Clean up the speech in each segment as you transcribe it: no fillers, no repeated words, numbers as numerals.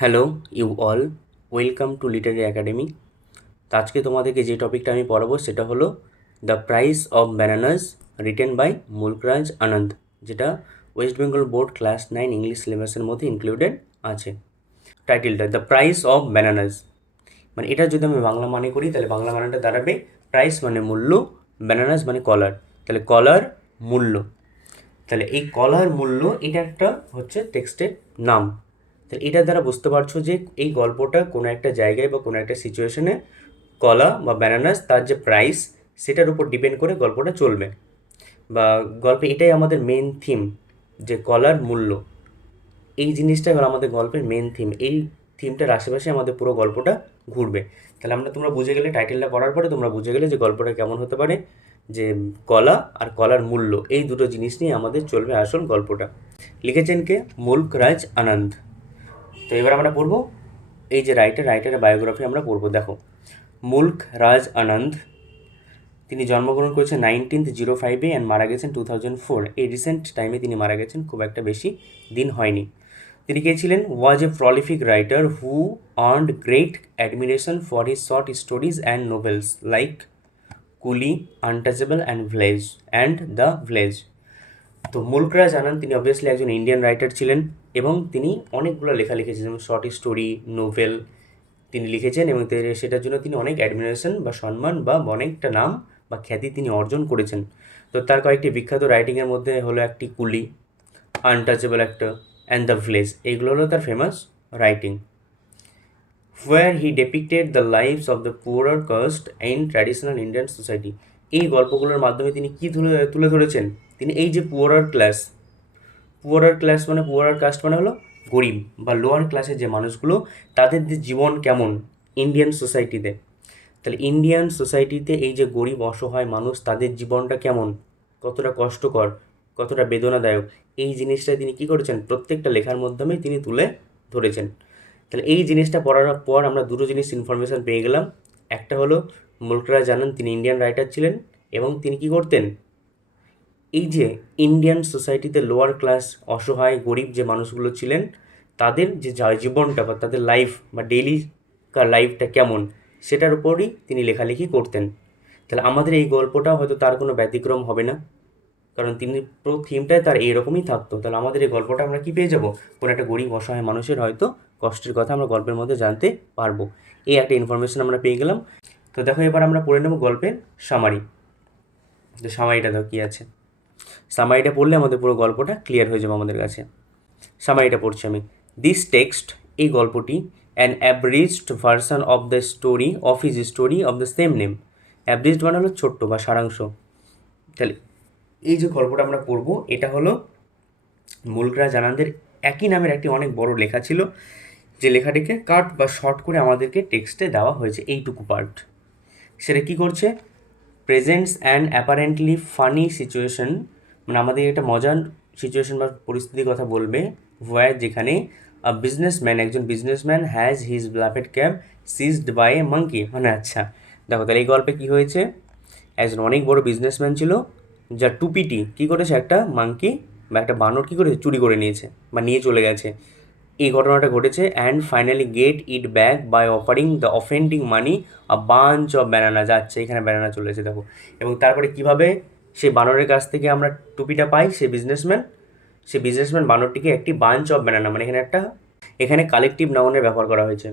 Hello you all, welcome to literary academy. তো আজকে তোমাদেরকে যে টপিকটা আমি পড়াবো সেটা হলো the price of bananas written by Mulk Raj Anand, যেটা West Bengal board class 9 English সিলেবাসের মধ্যে ইনক্লুডেড আছে। টাইটেলটা দ্য প্রাইস অফ ব্যানানাস, মানে এটা যদি আমি বাংলা মানে করি তাহলে বাংলা মানেটা দাঁড়াবে প্রাইস মানে মূল্য, ব্যানানাস মানে কলার, তাহলে কলার মূল্য। তাহলে এই কলার মূল্য এটা একটা হচ্ছে টেক্সটের নাম। তাহলে এটার দ্বারা বুঝতে পারছো যে এই গল্পটা কোনো একটা জায়গায় বা কোনো একটা সিচুয়েশনে কলা বা ব্যানানাস তার যে প্রাইস সেটার উপর ডিপেন্ড করে গল্পটা চলবে, বা গল্পে এটাই আমাদের মেন থিম, যে কলার মূল্য। এই জিনিসটাই হলো আমাদের গল্পের মেন থিম। এই থিমটার আশেপাশে আমাদের পুরো গল্পটা ঘুরবে। তাহলে তোমরা বুঝে গেলে, টাইটেলটা পড়ার পরে তোমরা বুঝে গেলে যে গল্পটা কেমন হতে পারে, যে কলা আর কলার মূল্য এই দুটো জিনিস নিয়ে আমাদের চলবে আসল গল্পটা। লিখেছেন কে? মুলকরাজ আনন্দ। তো এবার আমরা পড়বো এই যে রাইটারের বায়োগ্রাফি আমরা পড়বো। দেখো, মুল্ক রাজ আনন্দ, তিনি জন্মগ্রহণ করেছেন 1905 অ্যান্ড মারা গেছেন 2004। এই রিসেন্ট টাইমে তিনি মারা গেছেন, খুব একটা বেশি দিন হয়নি। তিনি কে ছিলেন? Was a prolific writer who earned great admiration for his short stories and novels like coolie, untouchable and the village. তো মুলকরাজ আনন্দ তিনি অবভিয়াসলি একজন ইন্ডিয়ান রাইটার ছিলেন এবং তিনি অনেকগুলো লেখা লিখেছেন, যেমন শর্ট স্টোরি, নোভেল তিনি লিখেছেন, এবং সেটার জন্য তিনি অনেক অ্যাডমিরেশন বা সম্মান বা অনেকটা নাম বা খ্যাতি তিনি অর্জন করেছেন। তো তার কয়েকটি বিখ্যাত রাইটিংয়ের মধ্যে হলো একটি কুলি, আনটাচেবল একটা, অ্যান্ড দ্য ভিলেজ, এইগুলো হলো তার famous writing. where he depicted the lives of the poorer caste in traditional Indian society. এই গল্পগুলোর মাধ্যমে তিনি কি তুলে ধরেছেন? তিনি এই যে পুয়ারার ক্লাস মানে পুয়ারার কাস্ট মানে হলো গরিব বা লোয়ার ক্লাসের যে মানুষগুলো, তাদের যে জীবন কেমন ইন্ডিয়ান সোসাইটিতে। তাহলে ইন্ডিয়ান সোসাইটিতে এই যে গরিব অসহায় মানুষ, তাদের জীবনটা কেমন, কতটা কষ্টকর, কতটা বেদনাদায়ক, এই জিনিসটা তিনি কী করেছেন প্রত্যেকটা লেখার মাধ্যমে তিনি তুলে ধরেছেন। তাহলে এই জিনিসটা পড়ার পর আমরা দুটো জিনিস ইনফরমেশান পেয়ে গেলাম। একটা হলো মুলকরাজ আনন্দ তিনি ইন্ডিয়ান রাইটার ছিলেন এবং তিনি কী করতেন, এই যে ইন্ডিয়ান সোসাইটিতে লোয়ার ক্লাস অসহায় গরিব যে মানুষগুলো ছিলেন, তাদের যে জীবনটা বা তাদের লাইফ বা ডেইলি লাইফটা কেমন, সেটার উপরই তিনি লেখালেখি করতেন। তাহলে আমাদের এই গল্পটা হয়তো তার কোনো ব্যতিক্রম হবে না, কারণ তিনি পুরো থিমটাই তার এইরকমই থাকতো। তাহলে আমাদের এই গল্পটা আমরা কী পেয়ে যাবো? কোনো একটা গরিব অসহায় মানুষের হয়তো কষ্টের কথা আমরা গল্পের মধ্যে জানতে পারবো। এই একটা ইনফরমেশন আমরা পেয়ে গেলাম। তো দেখো, এবার আমরা পড়ে নেব গল্পের সামারি। তো সামারিটা দেখো কী আছে। সামারিটা পড়লে আমাদের পুরো গল্পটা ক্লিয়ার হয়ে যাবে আমাদের কাছে। সামারিটা পড়ছি আমি। দিস টেক্সট, এই গল্পটি, an অ্যাব্রিজড version of the story of his story of the same name. অ্যাব্রিজড মানে হলো ছোট্ট বা সারাংশ। তাহলে এই যে গল্পটা আমরা পড়বো, এটা হলো মুলকরাজ আনন্দের একই নামের একটি অনেক বড় লেখা ছিল, যে লেখাটিকে কাট বা শর্ট করে আমাদেরকে টেক্সটে দেওয়া হয়েছে এইটুকু পার্ট। সেটা কী করছে? Presents and apparently funny situation, মানে আমাদের একটা মজার সিচুয়েশন বা পরিস্থিতির কথা বলবে, যেখানে একজন businessman has his bluffed cab seized by a monkey. মানে আচ্ছা দেখো, তাহলে এই গল্পে কী হয়েছে, একজন অনেক বড় বিজনেসম্যান ছিল, যার টুপিটি কী করেছে, একটা মাঙ্কি বা একটা বানর কী করেছে, চুরি করে নিয়েছে বা নিয়ে চলে গেছে। এই ঘটনাটা ঘটেছে। And finally get it back by offering the offending money a bunch of banana. যাচ্ছে, এখানে ব্যানানা চলেছে দেখো। এবং তারপরে কীভাবে সেই বানরের কাছ থেকে আমরা টুপিটা পাই, সে বিজনেসম্যান বানরটিকে একটি বাঞ্চ অফ ব্যানানা, মানে এখানে কালেকটিভ নাউনের ব্যবহার করা হয়েছে।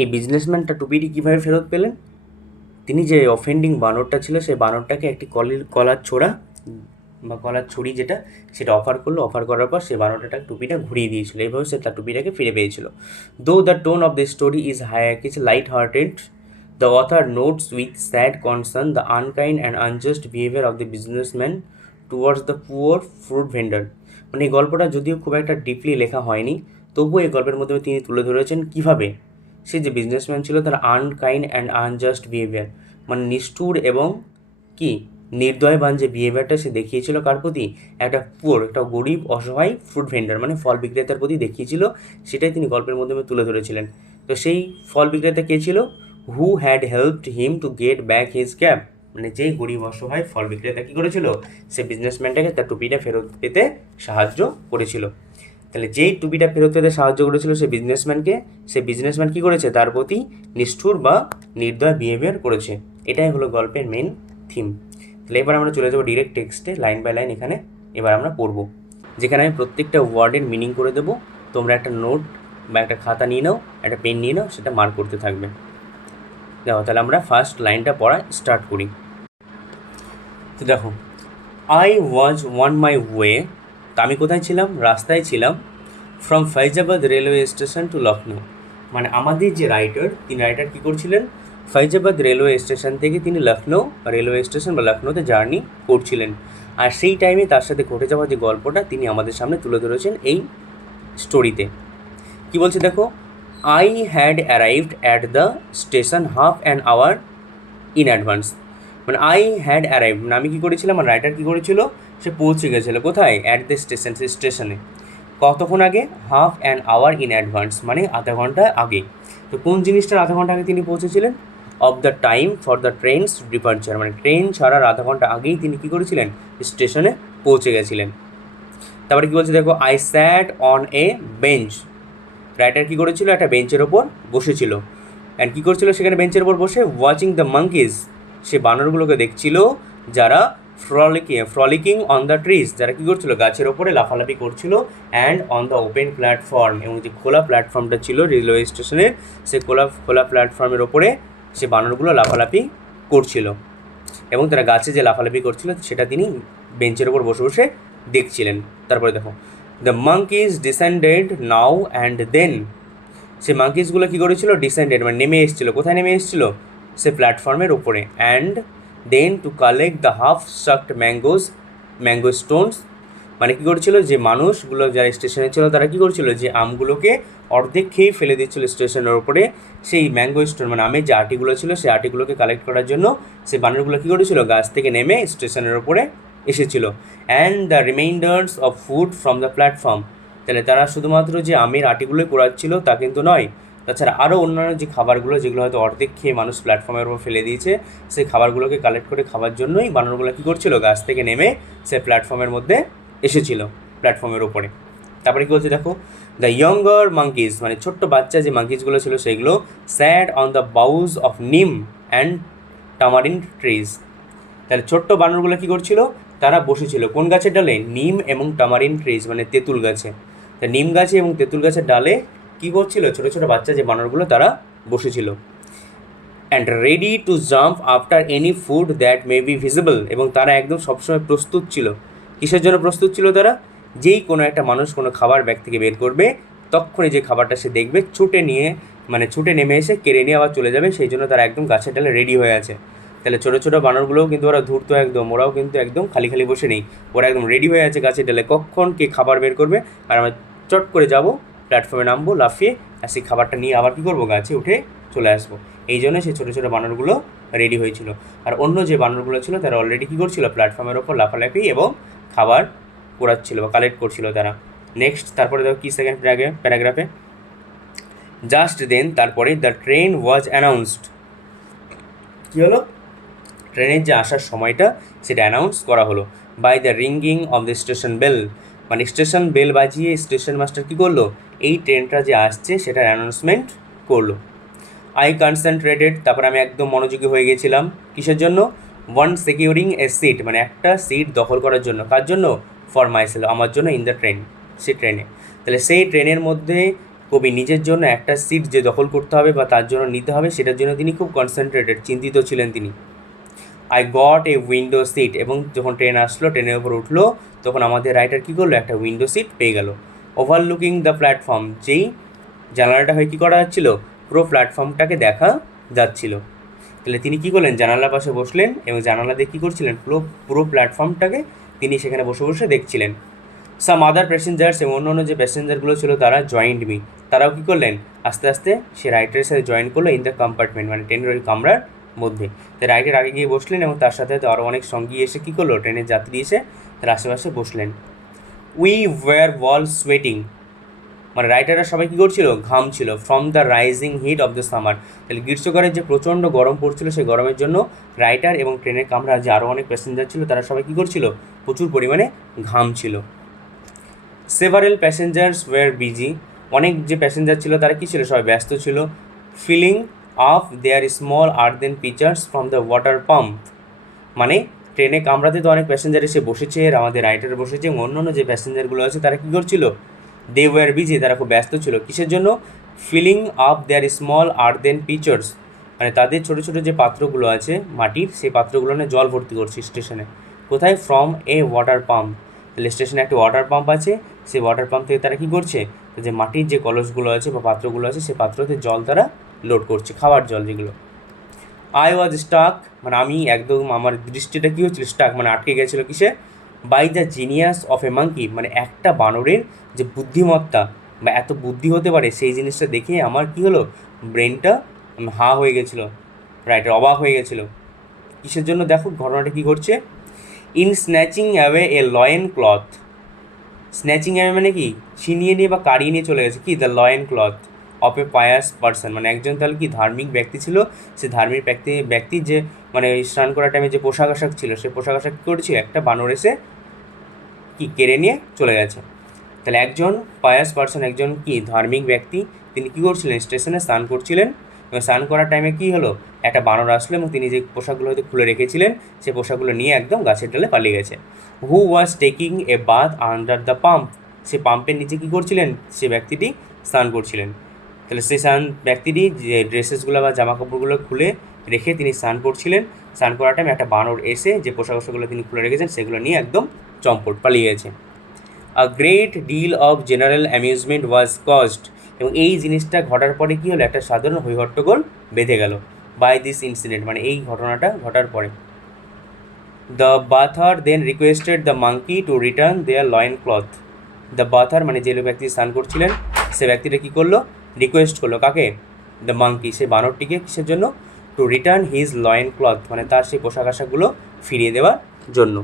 এই বিজনেসম্যানটা টুপিটি কীভাবে ফেরত পেলেন? তিনি যে অফেন্ডিং বানরটা ছিল, সেই বানরটাকে একটি কলার ছোড়া বা কলার ছড়ি যেটা, সেটা অফার করার পর সে বানরটা টুপিটা ঘুরিয়ে দিয়েছিল। এইভাবে সে তার টুপিটাকে ফিরে পেয়েছিল। Though the tone of the story is কিছু light hearted, the author notes with sad concern the unkind and unjust behaviour of the businessman towards the poor fruit vendor. মানে এই গল্পটা যদিও খুব একটা ডিপলি লেখা হয়নি, তবুও এই গল্পের মাধ্যমে তিনি তুলে ধরেছেন কীভাবে সে যে বিজনেসম্যান ছিল তার আনকাইন্ড অ্যান্ড আনজাস্ট বিহেভিয়ার, মানে নিষ্ঠুর এবং কি নির্দয়বান যে বিহেভিয়ারটা সে দেখিয়েছিল কার প্রতি, একটা গরিব অসহায় ফ্রুট ভেন্ডার মানে ফল বিক্রেতার প্রতি দেখিয়েছিল, সেটাই তিনি গল্পের মাধ্যমে তুলে ধরেছিলেন। তো সেই ফল বিক্রেতা কে ছিল? Who had helped him to get back his cab, মানে যেই গরিব অসহায় ফল বিক্রেতা কী করেছিল, সে বিজনেসম্যানটাকে তার টুপিটা ফেরত পেতে সাহায্য করেছিল। তাহলে যেই টুপিটা ফেরত পেতে সাহায্য করেছিল সেই বিজনেসম্যান কী করেছে, তার প্রতি নিষ্ঠুর বা নির্দয় বিহেভিয়ার করেছে। এটাই হলো গল্পের মেন থিম। তাহলে এবার আমরা চলে যাবো ডিরেক্ট টেক্সটে, লাইন বাই লাইন এখানে এবার আমরা পড়বো, যেখানে আমি প্রত্যেকটা ওয়ার্ডের মিনিং করে দেবো। তোমরা একটা নোট বা একটা খাতা নিয়ে নাও, একটা পেন নিয়ে নাও, সেটা মার্ক করতে থাকবে। দেখো, তাহলে আমরা ফার্স্ট লাইনটা পড়া স্টার্ট করি। তো দেখো, I was on my way, তো আমি কোথায় ছিলাম, রাস্তায় ছিলাম, from Faizabad railway station to Lucknow. মানে আমাদের যে রাইটার, তিনি রাইটার কী করছিলেন, ফাইজাবাদ রেলওয়ে স্টেশন থেকে তিনি লখনৌ রেলওয়ে স্টেশন বা লখনৌতে জার্নি করছিলেন। আর সেই টাইমে তার সাথে ঘটে যাওয়া যে গল্পটা তিনি আমাদের সামনে তুলে ধরেছেন এই স্টোরিতে। কি বলছে দেখো, I had arrived at the station half an hour in advance. মানে আই হ্যাড অ্যারাইভ, মানে আমি কী করেছিলাম, আর রাইটার কী করেছিল, সে পৌঁছে গেছিলো কোথায়, অ্যাট দ্য স্টেশন, সে স্টেশনে কতক্ষণ আগে, half an hour in advance, মানে আধা ঘন্টা আগে। তো কোন জিনিসটার আধা ঘন্টা আগে তিনি পৌঁছেছিলেন, of the time for the trains departure, মানে ট্রেন ছাড়ার আধা ঘন্টা আগেই তিনি কী করেছিলেন, স্টেশনে পৌঁছে গেছিলেন। তারপরে কী বলছে দেখো, I sat on a bench, writer কী করেছিল, একটা বেঞ্চের ওপর বসেছিল। অ্যান্ড কী করছিল সেখানে বেঞ্চের ওপর বসে, ওয়াচিং দ্য মাঙ্কিজ, সে বানরগুলোকে দেখছিল, যারা ফ্রলিকিং অন দ্য ট্রিজ, যারা কী করছিল, গাছের ওপরে লাফালাফি করছিল, and on the open platform, এবং যে খোলা প্ল্যাটফর্মটা ছিল রেলওয়ে স্টেশনের, সে খোলা প্ল্যাটফর্মের ওপরে সে বানরগুলো লাফালাফি করছিল, এবং তারা গাছে যে লাফালাফি করছিল সেটা তিনি বেঞ্চের ওপর বসে বসে দেখছিলেন। তারপরে দেখো, the monkeys descended now and then, সে মাঙ্কিজগুলো কী করেছিল, ডিসেন্ডেড মানে নেমে এসেছিলো, কোথায় নেমে এসেছিলো, সে প্ল্যাটফর্মের ওপরে। And then to collect the half sucked mango stones, মানে কী করছিল, যে মানুষগুলো যারা স্টেশনে ছিল তারা কী করছিল, যে আমগুলোকে অর্ধেক খেয়ে ফেলে দিচ্ছিলো স্টেশনের ওপরে, সেই ম্যাঙ্গো স্টোন মানে আমের যে আটিগুলো ছিল সেই আটিগুলোকে কালেক্ট করার জন্য সেই বানরগুলো কী করেছিল, গাছ থেকে নেমে স্টেশনের ওপরে এসেছিলো। And the reminders of food from the platform, তাহলে তারা শুধুমাত্র যে আমের আটিগুলোই কুড়াচ্ছিল তা কিন্তু নয়, তাছাড়া আরও অন্যান্য যে খাবারগুলো, যেগুলো হয়তো অর্ধেক খেয়ে মানুষ প্ল্যাটফর্মের উপর ফেলে দিয়েছে, সেই খাবারগুলোকে কালেক্ট করে খাওয়ার জন্যই বানরগুলো কী করছিল, গাছ থেকে নেমে সে প্ল্যাটফর্মের মধ্যে এসেছিল, প্ল্যাটফর্মের ওপরে। তারপরে কী বলছে দেখো, দ্য ইয়ঙ্গার মাঙ্কিজ, মানে ছোট্ট বাচ্চা যে মাঙ্কিজগুলো ছিল সেগুলো, sad on the boughs of নিম অ্যান্ড টামারিন ট্রিজ, তাহলে ছোট্ট বানরগুলো কী করছিল, তারা বসেছিল কোন গাছের ডালে, নিম এবং টামারিন ট্রিজ মানে তেঁতুল গাছে। তা নিম গাছে এবং তেঁতুল গাছের ডালে কী করছিল, ছোটো ছোটো বাচ্চা যে বানরগুলো তারা বসেছিল। And ready to jump after any food that may be visible, এবং তারা একদম সবসময় প্রস্তুত ছিল। কিসের জন্য প্রস্তুত ছিল তারা, যেই কোনো একটা মানুষ কোনো খাবার ব্যাগ থেকে বের করবে, তখনই যে খাবারটা সে দেখবে ছুটে নেমে এসে কেড়ে নিয়ে আবার চলে যাবে, সেই জন্য তারা একদম গাছের ডালে রেডি হয়ে আছে। তাহলে ছোটো ছোটো বানরগুলোও কিন্তু ওরা ধূর্ত একদম, ওরাও কিন্তু একদম খালি খালি বসে নেই, ওরা একদম রেডি হয়ে আছে গাছের ডালে, কখন কে খাবার বের করবে আর আমরা চট করে যাব, প্ল্যাটফর্মে নামবো লাফিয়ে, আর সেই খাবারটা নিয়ে আবার কী করবো, গাছে উঠে চলে আসবো। এই জন্য সেই ছোটো ছোটো বানরগুলো রেডি হয়েছিল। আর অন্য যে বানরগুলো ছিল তারা অলরেডি কী করছিল, প্ল্যাটফর্মের ওপর লাফালাফি এবং খাবার কুড়াচ্ছিল বা কালেক্ট করছিল তারা। নেক্সট, তারপরে দেখো কি সেকেন্ড প্যারাগ্রাফে, জাস্ট দেন, তারপরে দ্য ট্রেন ওয়াজ অ্যানাউন্সড, কী হলো, ট্রেনের যে আসার সময়টা সেটা অ্যানাউন্স করা হলো, by the ringing of the station bell, মানে স্টেশন বেল বাজিয়ে স্টেশন মাস্টার কী করলো, এই ট্রেনটা যে আসছে সেটার অ্যানাউন্সমেন্ট করলো। আই কনসেন্ট্রেটেড, তারপর আমি একদম মনোযোগী হয়ে গেছিলাম, কিসের জন্য, ওয়ান সিকিউরিং এ সিট, মানে একটা সিট দখল করার জন্য, কার জন্য, ফর মাইসেলফ, আমার জন্য, ইন দ্য ট্রেন, সেই ট্রেনে। তাহলে সেই ট্রেনের মধ্যে কবি নিজের জন্য একটা সিট যে দখল করতে হবে বা তার জন্য নিতে হবে, সেটার জন্য তিনি খুব কনসেন্ট্রেটেড, চিন্তিত ছিলেন তিনি। I got a window seat, এবং যখন ট্রেন আসলো, ট্রেনের উপর উঠলো, তখন আমাদের রাইটার কী করলো, একটা উইন্ডো সিট পেয়ে গেল। ওভারলুকিং দ্য প্ল্যাটফর্ম, যেই জানালাটা হয়ে কী করা যাচ্ছিলো, পুরো প্ল্যাটফর্মটাকে দেখা যাচ্ছিল। তাহলে তিনি কী করলেন, জানালার পাশে বসলেন এবং জানালা দিয়ে কী করছিলেন, পুরো প্ল্যাটফর্মটাকে তিনি সেখানে বসে বসে দেখছিলেন। সাম আদার প্যাসেঞ্জার্স, এবং অন্য অন্য যে প্যাসেঞ্জারগুলো ছিল তারা জয়েন্ট মি, তারাও কী করলেন, আস্তে আস্তে সে রাইটারের সাথে জয়েন করলো, ইন দ্য কম্পার্টমেন্ট, মানে ট্রেনের ওই কামরার মধ্যে। তো রাইটার আগে গিয়ে বসলেন এবং তার সাথে আরও অনেক সঙ্গী এসে কী করলো, ট্রেনের যাত্রী এসে তার আশেপাশে বসলেন। উই ওয়ার ওয়াল সোয়েটিং, মানে রাইটাররা সবাই কী করছিল, ঘামছিল, from the rising heat of the summer, তাহলে গ্রীষ্মকালের যে প্রচণ্ড গরম পড়ছিল সেই গরমের জন্য রাইটার এবং ট্রেনের কামরা যে আরও অনেক প্যাসেঞ্জার ছিল তারা সবাই কী করছিল, প্রচুর পরিমাণে ঘামছিল। সেভারেল প্যাসেঞ্জার্স ওয়ার বিজি, অনেক যে প্যাসেঞ্জার ছিল তারা কী ছিল, সবাই ব্যস্ত ছিল। Filling of their small earthen pitchers from the water pump, মানে ট্রেনে কামরাতে তো অনেক প্যাসেঞ্জার এসে বসেছে, আর আমাদের রাইটার বসেছে, এবং অন্য অন্য যে প্যাসেঞ্জারগুলো আছে তারা কী করছিল, দে ওয়ার বিজি, তারা খুব ব্যস্ত ছিল। কিসের জন্য? ফিলিং আপ দেয়ার স্মল আর্দেন পিচার্স, মানে তাদের ছোটো ছোটো যে পাত্রগুলো আছে মাটির, সেই পাত্রগুলো নিয়ে জল ভর্তি করছে স্টেশনে। কোথায়? ফ্রম এ ওয়াটার পাম্প, তাহলে স্টেশনে একটা ওয়াটার পাম্প আছে, সেই ওয়াটার পাম্প থেকে তারা কী করছে, যে মাটির যে কলসগুলো আছে বা পাত্রগুলো আছে সেই পাত্রতে জল তারা লোড করছে, খাওয়ার জল যেগুলো। আই ওয়াজ স্টাক, মানে আমি একদম, আমার দৃষ্টিটা কী হচ্ছিল, স্টাক মানে আটকে গেছিলো কিসে, by the genius of a monkey, মানে একটা বানরের যে বুদ্ধিমত্তা বা এত বুদ্ধি হতে পারে সেই জিনিসটা দেখে আমার কী হলো, ব্রেনটা হা হয়ে গেছিলো, রাইটার অবাক হয়ে গেছিলো। কিসের জন্য? দেখো ঘটনাটা কী ঘটছে। In snatching away a loin cloth, snatching away মানে কি, ছিনিয়ে নিয়ে বা কাড়িয়ে নিয়ে চলে গেছে, কি, the loin cloth of a pious person, মানে একজন তাহলে কি ধার্মিক ব্যক্তি ছিল, সে ধার্মিক ব্যক্তির যে মানে স্নান করার টাইমে যে পোশাক আশাক ছিল, সে পোশাক আশাক কী করেছে, একটা বানর এসে কি কেড়ে নিয়ে চলে গেছে। তাহলে একজন পায়াস পার্সন, একজন কি ধার্মিক ব্যক্তি, তিনি কী করছিলেন, স্টেশনে স্নান করছিলেন, এবং স্নান করার টাইমে কী হলো, একটা বানর আসলো এবং তিনি যে পোশাকগুলো হয়তো খুলে রেখেছিলেন সেই পোশাকগুলো নিয়ে একদম গাছের ডালে পালিয়ে গেছে। Who was taking a bath under the pump, সে পাম্পের নিচে কী করছিলেন, সে ব্যক্তিটি স্নান করছিলেন। তাহলে সে ব্যক্তিটি যে ড্রেসেসগুলো বা জামা কাপড়গুলো খুলে রেখে তিনি স্নান করছিলেন, স্নান করার টাইমে একটা বানর এসে যে পোশাক আশাকগুলো তিনি খুলে রেখেছেন সেগুলো নিয়ে একদম চম্পট পালিয়ে গেছে। A great deal of general amusement was caused, এবং এই জিনিসটা ঘটার পরে কী হলো, একটা সাধারণ হইহট্টগোল বেঁধে গেল, বাই দিস ইনসিডেন্ট, মানে এই ঘটনাটা ঘটার পরে। The bather then requested the monkey to return their loin cloth, the bather মানে যে ব্যক্তি স্নান করছিলেন সে ব্যক্তিটা কী করলো, রিকোয়েস্ট করলো কাকে, দ্য মাঙ্কি, সে বানরটিকে, কিসের জন্য, টু রিটার্ন হিজ লয়েন ক্লথ, মানে তার সেই পোশাক আশাকগুলো ফিরিয়ে দেওয়ার জন্য।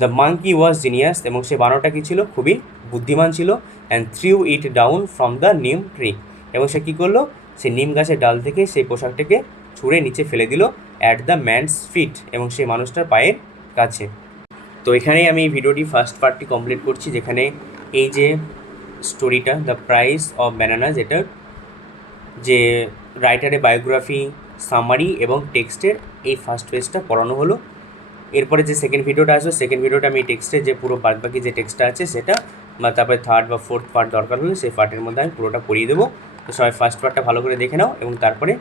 দ্য মাঙ্কি ওয়াজ জিনিয়াস, এবং সে বানরটা কী ছিল, খুবই বুদ্ধিমান ছিল। And threw it down from the নিম ট্রি, এবং সে কী করলো, সে নিম গাছের ডাল থেকে সেই পোশাকটাকে ছুঁড়ে নিচে ফেলে দিল, অ্যাট দ্য ম্যানস ফিট, এবং সেই মানুষটার পায়ের কাছে। তো এখানেই আমি এই ভিডিওটি ফার্স্ট পার্টটি কমপ্লিট করছি, যেখানে এই যে স্টোরিটা দ্য প্রাইস অফ ব্যানানাস, এটার যে রাইটারের বায়োগ্রাফি, সামারি এবং টেক্সটের এই ফার্স্ট পেজটা পড়ানো হলো। এরপরে যে সেকেন্ড ভিডিওটা আসবে, সেকেন্ড ভিডিওটা আমি টেক্সটের যে পুরো বাকি যে টেক্সটটা আছে সেটা, বা তারপরে থার্ড বা ফোর্থ পার্ট দরকার হলে সেই পার্টের মধ্যে আমি পুরোটা পড়িয়ে দেবো। তো সবাই ফার্স্ট পার্টটা ভালো করে দেখে নাও, এবং তারপরে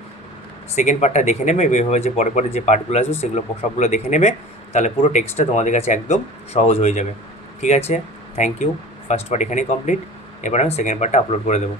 সেকেন্ড পার্টটা দেখে নেবে, এইভাবে যে পরে পরে যে পার্টগুলো আসবে সেগুলো সবগুলো দেখে নেবে, তাহলে পুরো টেক্সটটা তোমাদের কাছে একদম সহজ হয়ে যাবে। ঠিক আছে, থ্যাংক ইউ। ফার্স্ট পার্ট এখানেই কমপ্লিট, এবার আমি সেকেন্ড পার্টটা আপলোড করে দেবো।